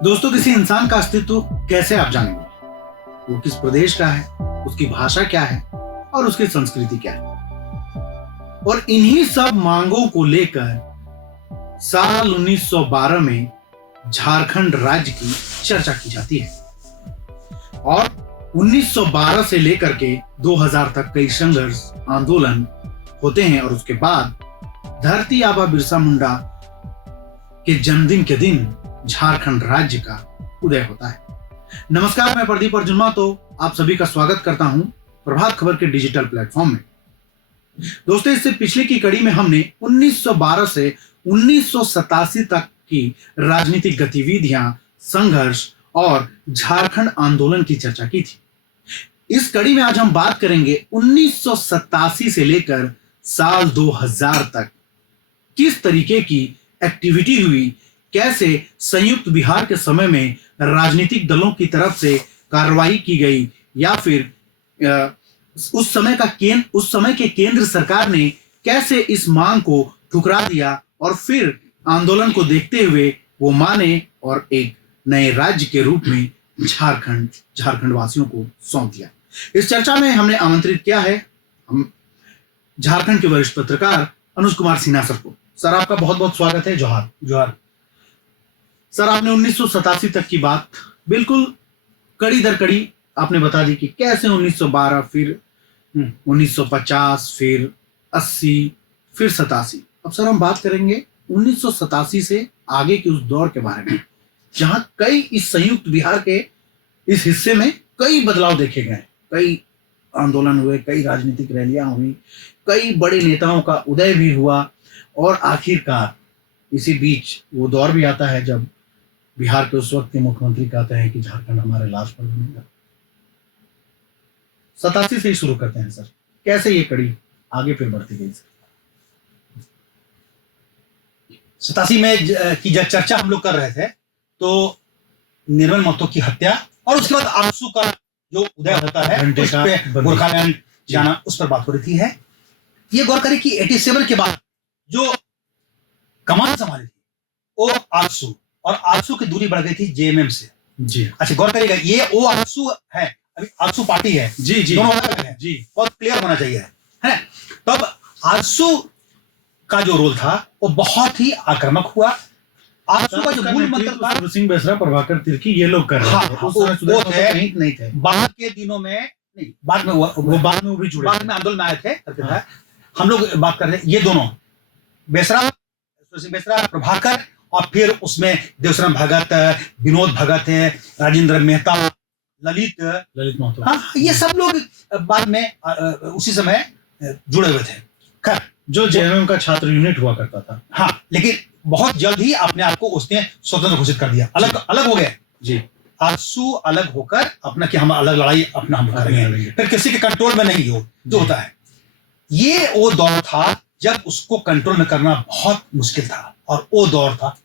दोस्तों, किसी इंसान का अस्तित्व कैसे आप जानेंगे? वो किस प्रदेश का है, उसकी भाषा क्या है और उसकी संस्कृति क्या है? और इन्हीं सब मांगों को लेकर साल 1912 में झारखंड राज्य की चर्चा की जाती है और 1912 से लेकर के 2000 तक कई संघर्ष आंदोलन होते हैं और उसके बाद धरती आबा बिरसा मुंडा के जन्मदिन के दिन झारखंड राज्य का उदय होता है। नमस्कार, मैं प्रदीप अर्जुन तो आप सभी का स्वागत करता हूं प्रभात खबर के डिजिटल प्लेटफॉर्म में। दोस्तों, इससे पिछले की कड़ी में हमने 1912 से 1987 तक की राजनीतिक गतिविधियां, संघर्ष और झारखंड आंदोलन की चर्चा की थी। इस कड़ी में आज हम बात करेंगे 1987 से लेकर साल 2000 तक किस तरीके की एक्टिविटी हुई, कैसे संयुक्त बिहार के समय में राजनीतिक दलों की तरफ से कार्रवाई की गई या फिर उस समय के केंद्र सरकार ने कैसे इस मांग को ठुकरा दिया और फिर आंदोलन को देखते हुए वो माने और एक नए राज्य के रूप में झारखंड वासियों को सौंप दिया। इस चर्चा में हमने आमंत्रित किया है हम झारखंड के वरिष्ठ पत्रकार अनुज कुमार सिन्हा सर को। सर, आपका बहुत बहुत स्वागत है। जोहार। जोहार सर, आपने 1987 तक की बात बिल्कुल कड़ी दर कड़ी आपने बता दी कि कैसे 1912 फिर 1950 फिर 80 फिर 87। अब सर हम बात करेंगे 1987 से आगे के उस दौर के बारे में जहां कई इस संयुक्त बिहार के इस हिस्से में कई बदलाव देखे गए, कई आंदोलन हुए, कई राजनीतिक रैलियां हुई, कई बड़े नेताओं का उदय भी हुआ और आखिरकार इसी बीच वो दौर भी आता है जब बिहार के उस वक्त के मुख्यमंत्री कहते हैं कि झारखंड हमारे लाश पर बनेगा। 87 से ही शुरू करते हैं सर, कैसे ये कड़ी आगे फिर बढ़ती गई सर? 87 में की जब चर्चा हम लोग कर रहे थे तो निर्मल महतो की हत्या और उसके बाद आंसू का जो उदय होता है उस पे गोरखालैंड जाना, उस पर बात हो रही है। ये गौर करें कि 87 के बाद जो कमान संभाली थी वो आंसू, और आंसू की दूरी बढ़ गई थी जेएमएम से। जी अच्छा, गौर करिएगा, ये वो आंसू है, अभी आंसू पार्टी है। जी जी दोनों अलग है जी, बहुत क्लियर होना चाहिए है। तब आंसू का जो रोल था वो बहुत ही आक्रामक हुआ। आंसू का जो मूल मंत्र था, सूर्य सिंह बेसरा, प्रभाकर तिर्की, ये लोग कर रहे थे। वो थे नहीं थे बाद के दिनों में, नहीं बाद में वो बाद में वो भी जुड़े, बाद में आंदोलन में आए थे करके था। हम लोग बात कर रहे हैं ये दोनों, बेसरा, सूर्य सिंह बेसरा, प्रभाकर, और फिर उसमें देवसराम भगत, विनोद भगत है, राजेंद्र मेहता, ललित महतो, हाँ, ये सब लोग बाद में उसी समय जुड़े हुए थे। खैर, जो जेएमएम का छात्र यूनिट हुआ करता था। हाँ, लेकिन बहुत जल्द ही अपने आप को उसने स्वतंत्र घोषित कर दिया, अलग हो गए जी। आंसू अलग होकर अपना कि हम अलग लड़ाई अपना हम करेंगे, फिर किसी के कंट्रोल में नहीं हो जो होता है। ये वो दौर था जब उसको कंट्रोल में करना बहुत मुश्किल था और वो दौर था।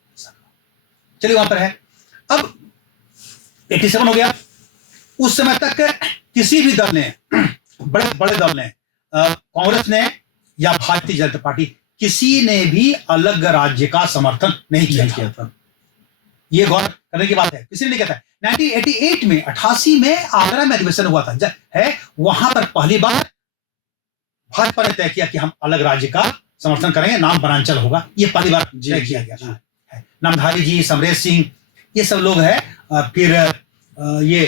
चलिए वहां पर है। अब 87 हो गया। उस समय तक किसी भी दल ने, बड़े दल ने, कांग्रेस ने या भारतीय जनता पार्टी, किसी ने भी अलग राज्य का समर्थन नहीं किया था। यह गौर करने की बात है, किसी ने नहीं किया था। 1988 में 88 में आगरा में अधिवेशन हुआ था है, वहां पर पहली बार भाजपा ने तय किया कि हम अलग राज्य का समर्थन करेंगे, नाम वनांचल होगा। ये पहली बार तय किया गया था। नामधारी जी, समरेश सिंह, ये सब लोग हैं। फिर ये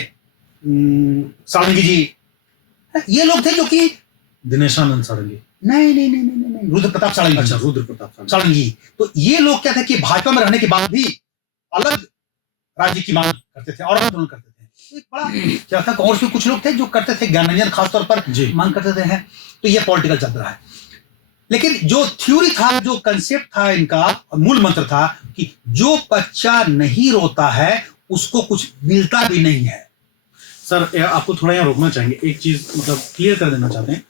सारंगी जी, ये लोग थे जो कि दिनेशानंद सारंगी, नहीं, रुद्र प्रताप सारंगी। अच्छा, रुद्र प्रताप सारंगी। तो ये लोग क्या थे कि भाजपा में रहने के बाद भी अलग राज्य की मांग करते थे और आंदोलन करते थे। एक बड़ा क्या था, कांग्रेस के कुछ लोग थे जो करते थे, ज्ञानरंजन खासतौर पर मांग करते थे। तो ये पॉलिटिकल चल रहा है, लेकिन जो थ्योरी था, जो कंसेप्ट था, इनका मूल मंत्र था कि जो बच्चा नहीं रोता है उसको कुछ मिलता भी नहीं है। सर, आपको थोड़ा यहाँ रोकना चाहेंगे, एक चीज मतलब क्लियर कर देना चाहते हैं।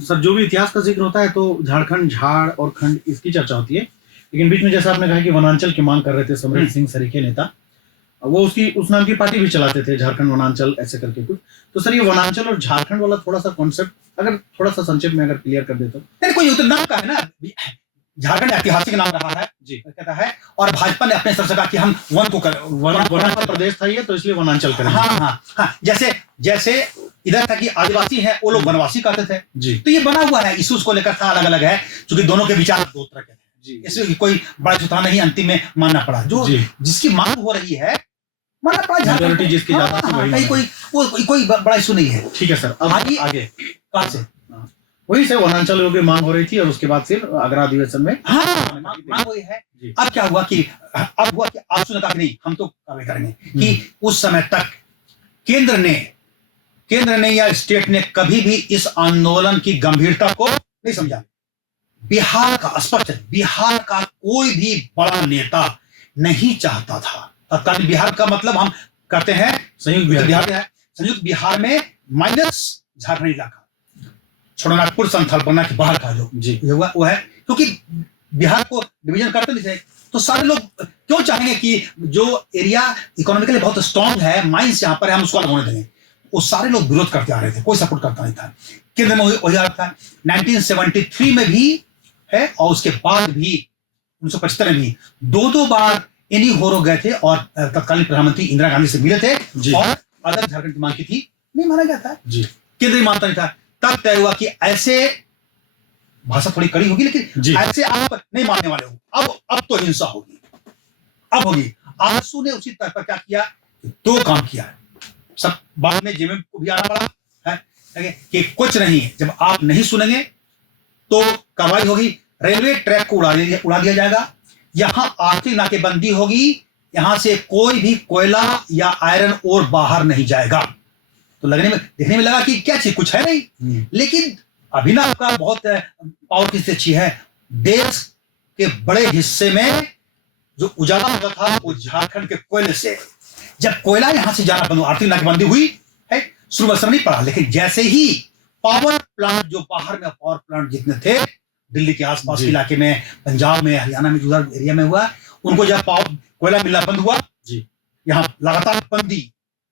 सर, जो भी इतिहास का जिक्र होता है तो झारखंड, झाड़ और खंड, इसकी चर्चा होती है, लेकिन बीच में जैसा आपने कहा कि वनांचल की मांग कर रहे थे समरेश सिंह सरीखे नेता, वो उस नाम की पार्टी भी चलाते थे, झारखंड वनांचल ऐसे करके कुछ। तो सर, ये वनांचल और झारखंड वाला थोड़ा सा कॉन्सेप्ट अगर थोड़ा सा संक्षेप में अगर क्लियर कर दे तो। कोई नाम का है ना, झारखंड ऐतिहासिक नाम रहा है जी। कहता है, और भाजपा ने अपने स्तर से कहा कि हम वन को कर वनांचल प्रदेश था ये, तो इसलिए वनांचल करेंगे। हाँ हाँ हाँ, जैसे जैसे इधर था कि आदिवासी है, वो लोग वनवासी कहते थे। जी तो ये बना हुआ है, इश्यूज को लेकर था, अलग अलग है, क्योंकि दोनों के विचार दो तरह के थे। जी इसलिए कोई बड़ा सुथरा नहीं अंतिम में मानना पड़ा, जो जी। जिसकी मांग हो रही है मानना पड़ा। Majority जिसकी ज्यादा थी वही कहीं कोई बड़ा इशू नहीं है। ठीक है सर, अब आगे- आगे कहाँ से? वही से वनांचल की मांग हो रही थी, और उसके बाद फिर आगरा अधिवेशन में हाँ, मांग वही है। जी। अब क्या हुआ कि आप सुना कहा नहीं, हम तो कार्रवाई करेंगे कि उस समय तक केंद्र ने या स्टेट ने कभी भी इस आंदोलन की गंभीरता को नहीं समझा। बिहार का स्पष्ट है, बिहार का कोई भी बड़ा नेता नहीं चाहता था। तत्कालीन बिहार का मतलब हम करते हैं संयुक्त बिहार है, संयुक्त बिहार में माइनस झारखंड इलाका, छोड़नागपुर संथालपन्ना के बाहर का जो जी हुआ वो है, क्योंकि बिहार को डिवीजन करते नहीं थे, तो सारे लोग क्यों चाहेंगे कि जो एरिया इकोनॉमिकली बहुत स्ट्रांग है, माइंस यहाँ पर है, हम उसको अलग होने देंगे। वो सारे लोग विरोध करते आ रहे थे, कोई सपोर्ट करता नहीं था। केंद्र में वही हाल था, 1973 में भी है, और उसके बाद भी 1975 में भी दो बार इन्हीं होरो गए थे, और तत्कालीन प्रधानमंत्री इंदिरा गांधी से मिले थे, जी। और अलग झारखंड की मांग की थी, नहीं माना गया था, जी केंद्र ही मानता नहीं था। तब तय हुआ कि ऐसे, भाषा थोड़ी कड़ी होगी लेकिन जी। ऐसे आप नहीं मानने वाले हो, अब तो हिंसा होगी, अब होगी। आरसू ने उसी तरह पर क्या किया, दो काम किया, सब बाद में जेएमएम को भी आना पड़ा है कि कुछ नहीं, जब आप नहीं सुनेंगे तो कार्रवाई होगी, रेलवे ट्रैक को उड़ा दिया जाएगा, यहां आर्थिक नाकेबंदी होगी, यहां से कोई भी कोयला या आयरन ओर बाहर नहीं जाएगा। तो देखने में लगा कि क्या चीज कुछ है नहीं, लेकिन अभिनव का बहुत पावर किससे अच्छी है, देश के बड़े हिस्से में जो उजाला होता था वो झारखंड के कोयले से। जब कोयला यहां से जाना बंद, आर्थिक नाकेबंदी हुई है, शुरू में असर नहीं पड़ा, लेकिन जैसे ही पावर प्लांट, जो बाहर में पावर प्लांट जितने थे दिल्ली के आसपास के इलाके में, पंजाब में, हरियाणा में, जो एरिया में हुआ, उनको जब कोयला मिलना बंद हुआ, जी यहाँ लगातार बंदी,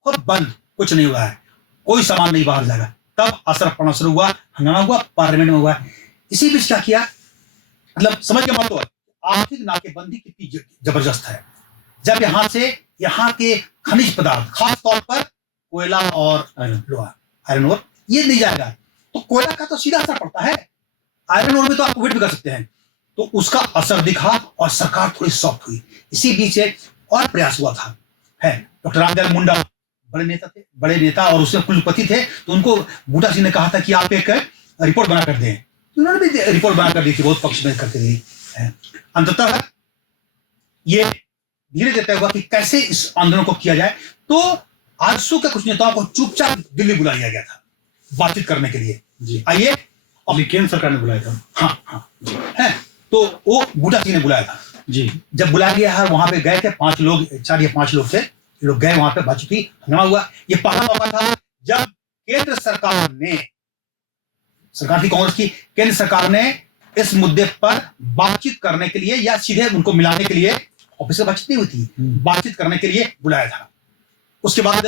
खुद बंद, कुछ नहीं हुआ है, कोई सामान नहीं बाहर जाएगा, तब असर पड़ना शुरू हुआ, हंगामा हुआ, पार्लियामेंट में हुआ। इसी बीच क्या किया, मतलब समझ के मतलब आर्थिक नाकेबंदी कितनी जबरदस्त है। जब यहां से यहाँ के खनिज पदार्थ, खास तौर पर कोयला और लोहा, आयरन ओर, ये नहीं जाएगा, तो कोयला का तो सीधा असर पड़ता है, आयरन ओर में तो आप वेट भी कर सकते हैं, तो उसका असर दिखा और सरकार थोड़ी सॉफ्ट हुई। इसी बीच एक और प्रयास हुआ था, है डॉक्टर रामदयाल मुंडा बड़े नेता और उसमें कुलपति थे, तो उनको बूटा सिंह ने कहा था कि आप एक रिपोर्ट बना कर दें, तो उन्होंने भी रिपोर्ट बना कर दी थी, बहुत पक्ष में करते रही। अंततः ये धीरे धीरे तय हुआ कि कैसे इस आंदोलन को किया जाए, तो आरसू के कुछ नेताओं को चुपचाप दिल्ली बुला लिया गया था बातचीत करने के लिए। जी आइए, केंद्र सरकार ने बुलाया था। हाँ हाँ है, तो वो बूटा सिंह ने बुलाया था। जी जब बुलाया गया है, वहां पे गए थे 5 लोग, 4 या 5 लोग थे, ये लोग गए, वहां पे बातचीत हुई, हंगामा हुआ। ये पहला मौका था जब केंद्र सरकार ने, सरकार थी कांग्रेस की, केंद्र सरकार ने इस मुद्दे पर बातचीत करने के लिए या सीधे उनको मिलाने के लिए, ऑफिस में बातचीत नहीं हुई थी, बातचीत करने के लिए बुलाया था। उसके बाद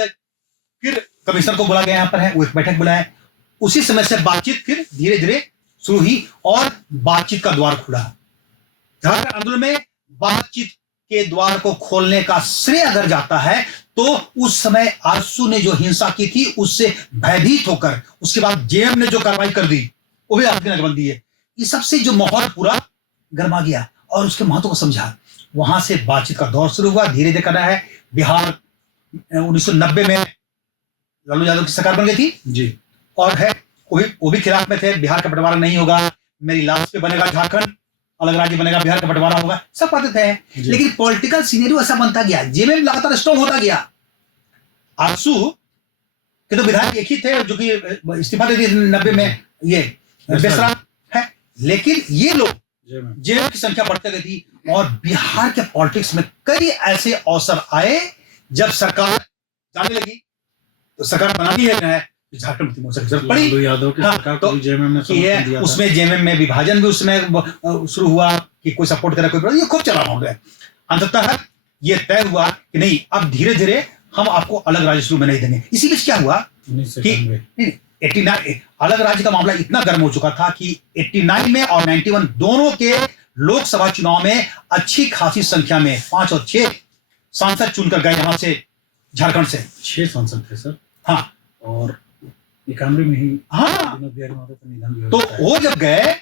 फिर कमिश्नर को बुला गया, यहाँ पर है, वो एक बैठक बुलाया, उसी समय से बातचीत फिर धीरे धीरे शुरू हुई और बातचीत का द्वार खुला। झारखंड आंदोलन में बातचीत के द्वार को खोलने का श्रेय अगर जाता है तो उस समय आरसू ने जो हिंसा की थी उससे भयभीत होकर, उसके बाद जेएम ने जो कार्रवाई कर दी, वो भी आर्थिक नाकेबंदी है, ये सबसे जो माहौल पूरा गर्मा गया और उसके महत्व को समझा, वहां से बातचीत का दौर शुरू हुआ। धीरे धीरे करना है, बिहार 1990 में लालू यादव की सरकार बन गई थी जी, और है वो भी खिलाफ में थे, बिहार का बंटवारा नहीं होगा, मेरी लाश पे बनेगा झारखंड, अलग राज्य बनेगा, बिहार का बंटवारा होगा, सब बातें थे। लेकिन पॉलिटिकल सीनेरियो ऐसा बनता गया, जेएमएम लगातार स्ट्रांग होता गया। आरसू के तो विधायक एक ही थे जो कि इस्तीफा दे दिए 90 में, ये बेसरा है, लेकिन ये लोग जेएमएम की संख्या बढ़ती गई थी और बिहार के पॉलिटिक्स में कई ऐसे अवसर आए जब सरकार जाने लगी, तो सरकार बनानी है झारखंड मुक्ति मोर्चा की जरूरत पड़ी। यादव की सरकार को जेएमएम ने समर्थन दिया था। उसमें जेएमएम में विभाजन भी उसमें शुरू हुआ कि कोई सपोर्ट करे, कोई, ये खूब चला हो गया। अंततः ये तय हुआ कि नहीं, अब धीरे धीरे हम आपको अलग राज्य शुरू में नहीं देंगे। इसी बीच क्या हुआ कि 89 अलग राज्य का मामला इतना गर्म हो चुका था कि 89 में और 91 दोनों के लोकसभा चुनाव में अच्छी खासी संख्या में 5 और 6 सांसद चुनकर गए यहां से, झारखंड से। 6 सांसद थे सर। हाँ, और 91 में ही हाँ, विनोद बिहारी महतो का निधन भी हो तो जाता है। वो जब गए,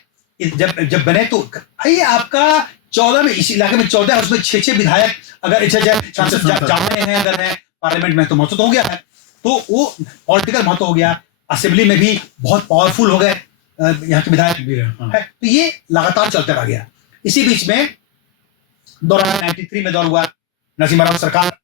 जब बने, तो भाई आपका 14 में, इस इलाके में 14 है, उसमें 6 विधायक अगर सांसद जा रहे हैं, अगर है पार्लियामेंट में, तो महत्व तो हो गया है। तो वो पॉलिटिकल महत्व हो गया, असेंबली में भी बहुत पावरफुल हो गए यहाँ के विधायक भी है, हाँ। है। तो ये लगातार चलते रह गया। इसी बीच में दौर 93 में दौर हुआ, नरसिम्हा राव सरकार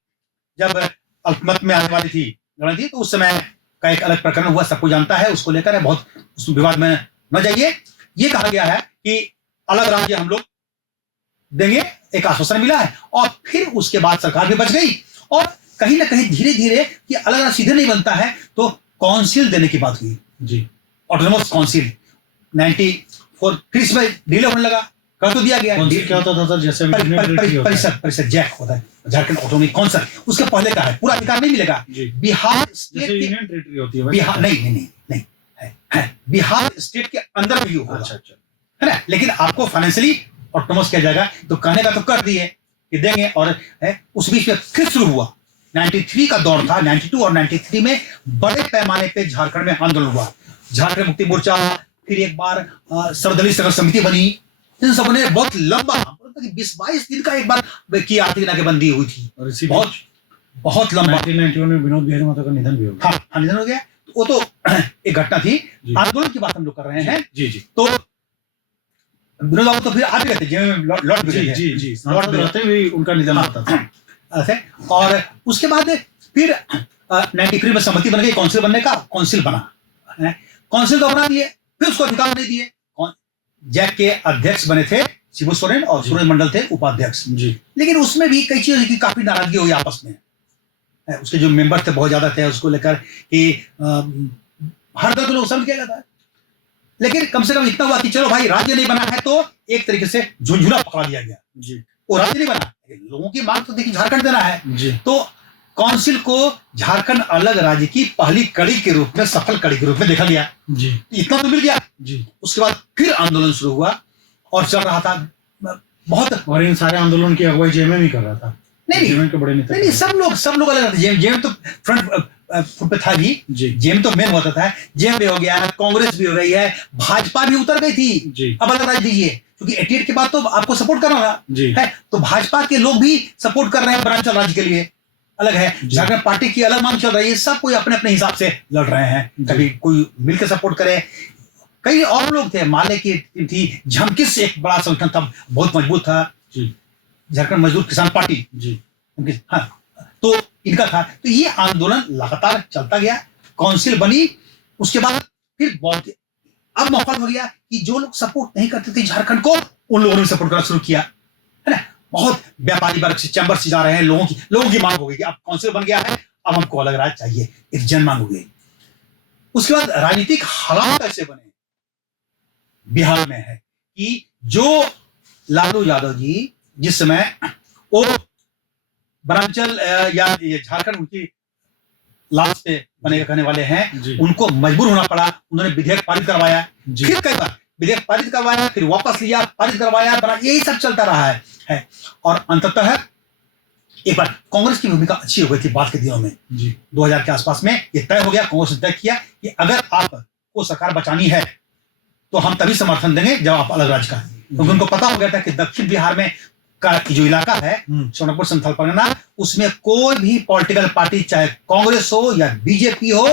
जब अल्पमत में आने वाली थी, लड़नी थी, तो उस समय का एक अलग प्रकरण हुआ, सबको जानता है, उसको लेकर है, बहुत उस विवाद में न जाइए। ये कहा गया है कि अलग राज्य हम लोग देंगे, एक आश्वासन मिला है, और फिर उसके बाद सरकार भी बच गई, और कहीं ना कहीं धीरे धीरे ये अलग राज्य सीधे नहीं बनता है, तो काउंसिल देने की बात हुई जी, ऑटोनोमस काउंसिल 94 फिर इसमें डिले होने लगा, कर तो दिया गया। काउंसिल क्या होता था सर? जैसे परिषद जैक होता है, झारखंड ऑटोनॉमिक काउंसिल, उसके पहले का है, पूरा अधिकार नहीं मिलेगा। बिहार स्टेट यूनियन टेरिटरी होती है, बिहार नहीं है, बिहार स्टेट के अंदर भी होगा, अच्छा, है ना, लेकिन आपको फाइनेंशियली ऑटोनोमस किया जाएगा। तो कहने का तो कर दिए कि देंगे, और है, उस बीच में फिर शुरू हुआ 93 का दौर था। 92 और 93 में बड़े पैमाने पे झारखंड में आंदोलन हुआ, झारखंड मुक्ति मोर्चा, फिर एक बार सर्वदलीय संघर्ष समिति बनी, इन सब ने बहुत लंबा 20-22 दिन का एक बार की आर्थिक नाकेबंदी हुई थी, और इसी बहुत बहुत लंबा। 1991 में विनोद बिहारी महतो का निधन भी हो गया। हाँ, निधन हो गया। वो तो एक घटना थी, आंदोलन की बात हम लोग कर रहे हैं। जी, तो विनोद बाबू तो फिर आ भी गए थे, जेल में लौट भी गए थे, लौट रहते हुए उनका निधन होता था। ऐसे, और उसके बाद फिर 93 में सहमति बन गई काउंसिल बनने का, काउंसिल बना, काउंसिल तो बना दिए, फिर उसको अधिकार नहीं दिए। जैक के अध्यक्ष बने थे शिबू सोरेन, और सूरज मंडल थे उपाध्यक्ष जी। लेकिन उसमें भी कई चीजों की काफी नाराजगी हुई आपस में, उसके जो मेंबर थे बहुत ज्यादा थे, उसको लेकर कि हर दल को लोग समझ किया जाता है, लेकिन कम से कम इतना हुआ कि चलो भाई राज्य नहीं बना है, तो एक तरीके से झुंझुना पकड़ा दिया गया जी। वो राज्य नहीं बना, लोगों की मांग तो देखिए झारखंड देना है जी। तो काउंसिल को झारखंड अलग राज्य की पहली कड़ी के रूप में, सफल कड़ी के रूप में देखा गया जी। इतना तो मिल गया जी। उसके बाद फिर आंदोलन शुरू हुआ और चल रहा था बहुत, और इन सारे आंदोलन की अगुवाई जेएमएम ही कर रहा था। नहीं, के बड़े नेता नहीं, सब लोग अलग थे। जेएम तो फ्रंट फुट पे था भी जी। जेएम तो मेन होता था, जेएम भी हो गया, कांग्रेस भी हो गई है, भाजपा भी उतर गई थी जी। अब अलग राज्य दीजिए, क्योंकि 88 के बाद तो आपको सपोर्ट करना था जी। है, तो भाजपा के लोग भी सपोर्ट कर रहे हैं ब्रांचल राज्य के लिए, अलग है। झारखंड पार्टी की अलग मांग चल रही है, सब कोई अपने अपने हिसाब से लड़ रहे हैं, कभी कोई मिलकर सपोर्ट करे। कई और लोग थे, माले की टीम थी, झमकिस एक बड़ा संगठन था, बहुत मजबूत था जी, झारखंड मजदूर किसान पार्टी जी। हाँ, तो इनका था। तो ये आंदोलन लगातार चलता गया, काउंसिल बनी, उसके बाद फिर बहुत, अब मौका हो गया कि जो लोग सपोर्ट नहीं करते थे झारखंड को, उन लोगों ने सपोर्ट करना शुरू किया, है ना। बहुत व्यापारी वर्ग से चैम्बर से जा रहे हैं, लोगों की मांग हो गई कि अब काउंसिल बन गया है, अब हमको अलग राज्य चाहिए, एक जन मांग हो गई। उसके बाद राजनीतिक हालात कैसे बने बिहार में है कि जो लालू यादव जी जिस समय वो ब्रांचल या झारखंड उनकी लास्ट पे बनेगा कहने वाले हैं, उनको मजबूर होना पड़ा, उन्होंने विधेयक पारित करवाया, फिर कई बार विधेयक पारित करवाया, फिर वापस लिया, पारित करवाया, यही सब चलता रहा है। और अंततः एक बार कांग्रेस की भूमिका अच्छी हो गई थी बाद के दिनों में जी। 2000 के आसपास में ये तय हो गया, कांग्रेस ने तय किया कि अगर आपको सरकार बचानी है तो हम तभी समर्थन देंगे जब आप अलग राज्य का, क्योंकि उनको पता हो गया था कि दक्षिण बिहार में का जो इलाका है सोनपुर संथाल परगना, उसमें कोई भी पॉलिटिकल पार्टी, चाहे कांग्रेस हो या बीजेपी हो,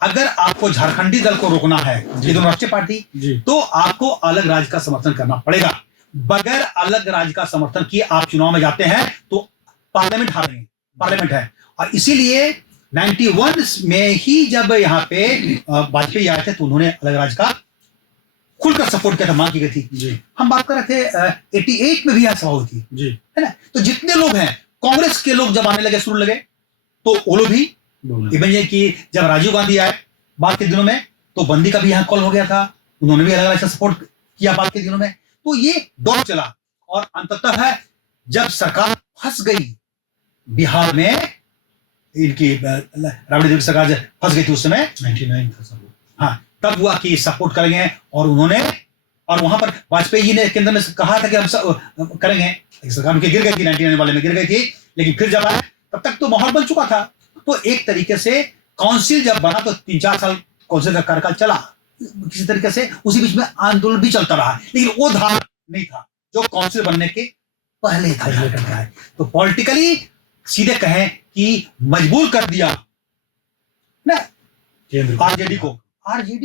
अगर आपको झारखंडी दल को रोकना है, ये दोनों राष्ट्रीय पार्टी, तो आपको अलग राज्य का समर्थन करना पड़ेगा। बगैर अलग राज्य का समर्थन किए आप चुनाव में जाते हैं तो पार्लियामेंट हारेंगे, पार्लियामेंट है। और इसीलिए 91 में ही जब यहाँ पे वाजपेयी आए थे तो उन्होंने अलग राज्य का खुलकर सपोर्ट किया था, मांग की गई थी जी। हम बात कर रहे थे 88 में भी यह सभा हुई थी जी, है ना। तो जितने लोग हैं, कांग्रेस के लोग जब आने लगे, शुरू लगे, तो वो लोग भी, इवन ये कि जब राजीव गांधी आए बाद के दिनों में, तो बंदी का भी यहाँ कॉल हो गया था, उन्होंने भी अलग अलग सपोर्ट किया बाद के दिनों में। तो ये दौर चला, और अंततः जब सरकार फंस गई बिहार में, इनकी राबड़ी देवी सरकार फंस गई थी उस समय, 99 था सब, हाँ, तब हुआ कि सपोर्ट करेंगे, और उन्होंने और वहां पर वाजपेयी जी ने केंद्र में कहा था कि हम सब करेंगे, सरकार उनकी गिर गई थी, 1999 वाले में गिर गई थी, लेकिन फिर जब आए तब तक तो माहौल बन चुका था। तो एक तरीके से काउंसिल जब बना तो 3-4 साल काउंसिल का कार्यकाल चला किसी तरीके से, उसी बीच में आंदोलन भी चलता रहा, लेकिन वो धार नहीं था जो काउंसिल बनने के पहले था झारखंड का है। तो पॉलिटिकली सीधे कहें कि मजबूर कर दिया ना आरजेडी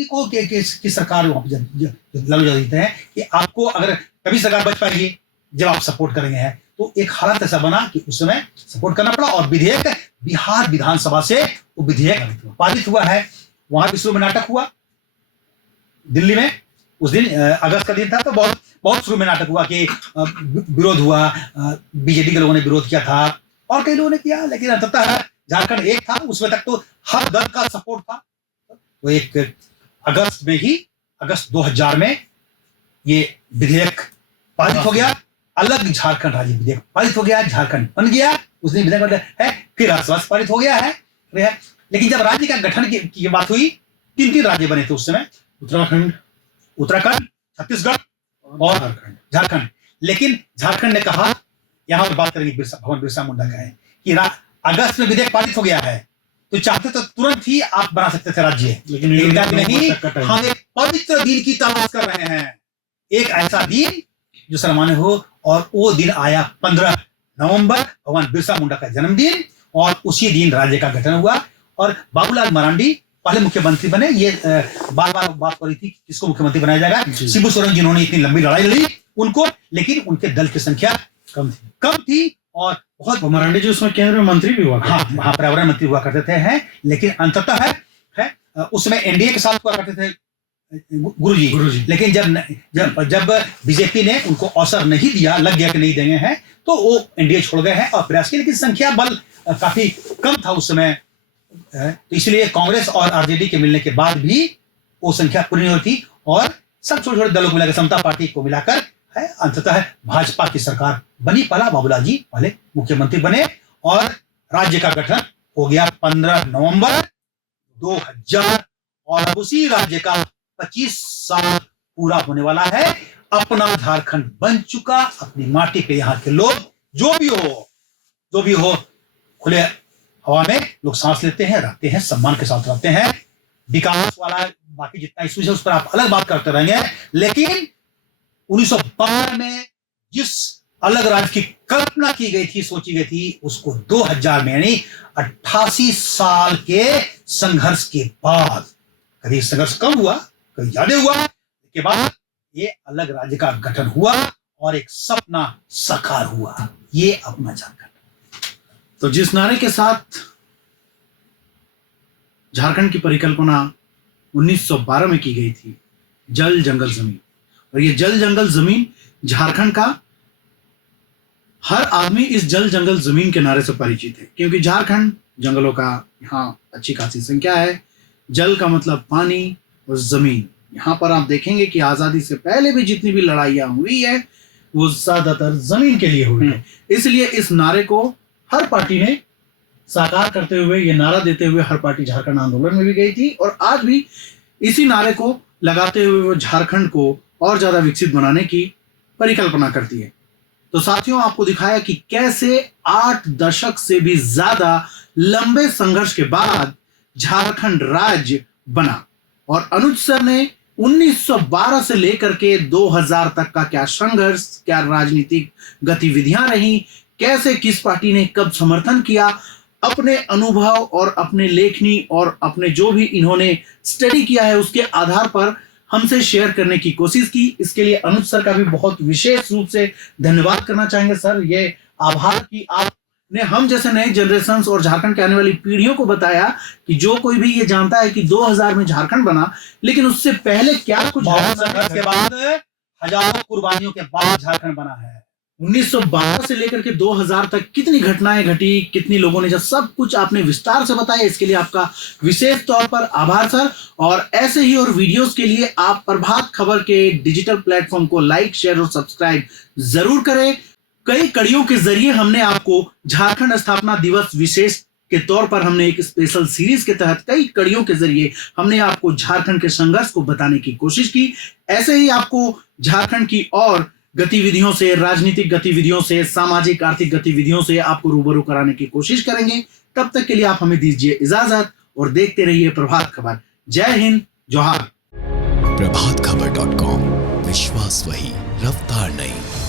को की सरकार लालू यादव जीते हैं कि आपको अगर तभी सरकार बच पाएगी जब आप सपोर्ट करेंगे हैं। तो एक हालत ऐसा बना कि उस समय सपोर्ट करना पड़ा और विधेयक बिहार विधानसभा से वो विधेयक पारित हुआ है। वहां भी शुरू में नाटक हुआ दिल्ली में, उस दिन अगस्त का दिन था, तो बहुत शुरू में नाटक हुआ कि विरोध हुआ, बीजेडी के लोगों ने विरोध किया था और कई लोगों ने किया, लेकिन अंततः झारखंड एक था, उसमें तक तो हर दल का सपोर्ट था। तो एक अगस्त 2000 में ये विधेयक पारित हो गया, अलग झारखंड राज्य विधेयक पारित हो गया, झारखंड बन गया, उस दिन विधेयक है, फिर राष्ट्रवाद पारित हो गया है। लेकिन जब राज्य का गठन की बात हुई, 3 राज्य बने थे उस समय, उत्तराखंड, छत्तीसगढ़ और झारखंड। लेकिन झारखंड ने कहा, यहां पर बात करेंगे भगवान बिरसा मुंडा का है कि अगस्त में विधेयक पारित हो गया है, तो चाहते तो तुरंत ही आप बना सकते थे राज्य, लेकिन नहीं, हम एक पवित्र दिन की तलाश कर रहे हैं, एक ऐसा दिन जो सर्वमान्य हो, और वो दिन आया 15 नवंबर, भगवान बिरसा मुंडा का जन्मदिन, और उसी दिन राज्य का गठन हुआ। और बाबूलाल मरांडी पहले मुख्यमंत्री बने। ये बार बार बात हो रही थी किसको मुख्यमंत्री बनाया जाएगा, शिबू सोरेन जिन्होंने इतनी लंबी लड़ाई लड़ी उनको, लेकिन उनके दल की संख्या कम थी और बहुत, मरांडी जी उसमें केंद्रीय मंत्री भी हुआ, हाँ पर्यावरण मंत्री हुआ करते थे हैं, लेकिन अंततः है उसमें एनडीए के साथ हुआ करते थे गुरुजी। लेकिन जब बीजेपी ने अवसर अवसर नहीं दिया, लग गया कि नहीं देंगे हैं, तो वो एनडीए छोड़ गए हैं और प्रयास किए, लेकिन संख्या बल काफी कम था उस समय, तो इसलिए कांग्रेस और आरजेडी के मिलने के बाद भी वो संख्या पूरी नहीं होती, और सब छोटे छोटे दलों को मिलाकर, समता पार्टी को मिलाकर है अंततः भाजपा की सरकार बनी। पहला बाबूलाल जी पहले मुख्यमंत्री बने और राज्य का गठन हो गया 15 नवंबर 2000, और अब उसी राज्य का 25 साल पूरा होने वाला है। अपना झारखंड बन चुका, अपनी माटी पे यहाँ के लोग जो भी हो खुले हवा में लोग सांस लेते हैं, रहते हैं, सम्मान के साथ रहते हैं। विकास वाला बाकी जितना इशू है उस पर आप अलग बात करते रहेंगे, लेकिन 1912 में जिस अलग राज्य की कल्पना की गई थी, सोची गई थी, उसको 2000 में यानी 88 साल के संघर्ष के बाद, कभी संघर्ष कम हुआ कभी ज्यादा हुआ, के बाद ये अलग राज्य का गठन हुआ और एक सपना साकार हुआ, ये अपना झारखंड। तो जिस नारे के साथ झारखंड की परिकल्पना 1912 में की गई थी, जल जंगल जमीन, और ये जल जंगल जमीन झारखंड का हर आदमी इस जल जंगल जमीन के नारे से परिचित है, क्योंकि झारखंड जंगलों का यहाँ अच्छी खासी संख्या है। जल का मतलब पानी और जमीन। यहाँ पर आप देखेंगे कि आजादी से पहले भी जितनी भी लड़ाइयाँ हुई है वो ज्यादातर जमीन के लिए हुई है। इसलिए इस नारे को हर पार्टी ने साकार करते हुए, ये नारा देते हुए हर पार्टी झारखंड आंदोलन में भी गई थी, और आज भी इसी नारे को लगाते हुए वो झारखंड को और ज्यादा विकसित बनाने की परिकल्पना करती है। तो साथियों, आपको दिखाया कि कैसे 8 दशक से भी ज्यादा लंबे संघर्ष के बाद झारखंड राज्य बना, और अनुज सर ने 1912 से लेकर के 2000 तक का क्या संघर्ष, क्या राजनीतिक गतिविधियां रही, कैसे किस पार्टी ने कब समर्थन किया, अपने अनुभव और अपने लेखनी और अपने जो भी इन्होंने स्टडी किया है उसके आधार पर हमसे शेयर करने की कोशिश की। इसके लिए अनुज सर का भी बहुत विशेष रूप से धन्यवाद करना चाहेंगे। सर, ये आभार कि आपने हम जैसे नए जनरेशन और झारखंड के आने वाली पीढ़ियों को बताया कि जो कोई भी ये जानता है कि 2000 में झारखंड बना, लेकिन उससे पहले क्या कुछ संघर्ष के बाद, हजारों कुर्बानियों के बाद झारखंड बना है। 1912 से लेकर के 2000 तक कितनी घटनाएं घटी, कितनी लोगों ने, जब सब कुछ आपने विस्तार से बताया, इसके लिए आपका विशेष तौर पर आभार सर। और ऐसे ही और वीडियोस के लिए आप प्रभात खबर के डिजिटल प्लेटफॉर्म को लाइक, शेयर और सब्सक्राइब जरूर करें। कई कड़ियों के जरिए हमने आपको झारखंड स्थापना दिवस विशेष के तौर पर हमने एक स्पेशल सीरीज के तहत कई कड़ियों के जरिए हमने आपको झारखंड के संघर्ष को बताने की कोशिश की। ऐसे ही आपको झारखंड की और गतिविधियों से, राजनीतिक गतिविधियों से, सामाजिक आर्थिक गतिविधियों से आपको रूबरू कराने की कोशिश करेंगे। तब तक के लिए आप हमें दीजिए इजाजत और देखते रहिए प्रभात खबर। जय हिंद, जोहार। प्रभातखबर.com, विश्वास वही, रफ्तार नहीं।